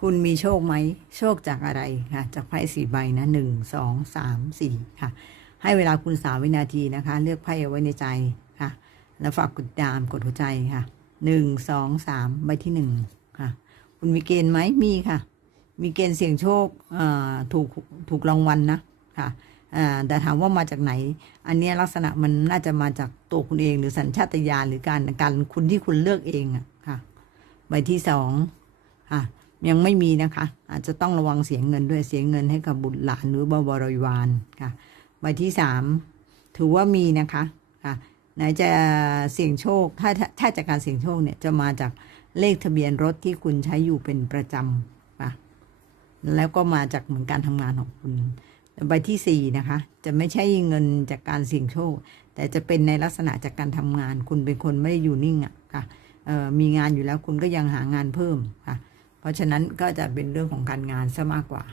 คุณมีโชคไหม โชคจากอะไรค่ะ จากไพ่สี่ใบนะหนึ่งสองสามสี่ค่ะ ให้เวลาคุณสามวินาทีนะคะ เลือกไพ่เอาไว้ในใจค่ะ แล้วฝากกดดามกดหัวใจค่ะหนึ่งสองสามใบที่หนึ่งค่ะ คุณมีเกณฑ์ไหมมีค่ะ มีเกณฑ์เสี่ยงโชคถูกถูกรางวัลนะค่ะแต่ถามว่ามาจากไหน อันนี้ลักษณะมันน่าจะมาจากตัวคุณเองหรือสัญชาตญาณหรือการการคุณที่คุณเลือกเองอะค่ะ ใบที่สองค่ะ ยังไม่มีนะคะ อาจจะต้องระวังเสียเงินด้วยเสียเงินให้กับบุตรหลานหรือบวริวารค่ะใบที่สามถือว่ามีนะคะค่ะไหนจะเสี่ยงโชคถ้าถ้าจากการเสี่ยงโชคเนี่ยจะมาจากเลขทะเบียนรถที่คุณใช้อยู่เป็นประจำค่ะแล้วก็มาจากเหมือนการทำงานของคุณใบที่สี่นะคะ จะไม่ใช่เงินจากการเสี่ยงโชค แต่จะเป็นในลักษณะจากการทำงาน คุณเป็นคนไม่ได้อยู่นิ่งอะค่ะมีงานอยู่แล้วคุณก็ยังหางานเพิ่มค่ะ เพราะฉะนั้นก็จะเป็นเรื่องของการงานซะมากกว่า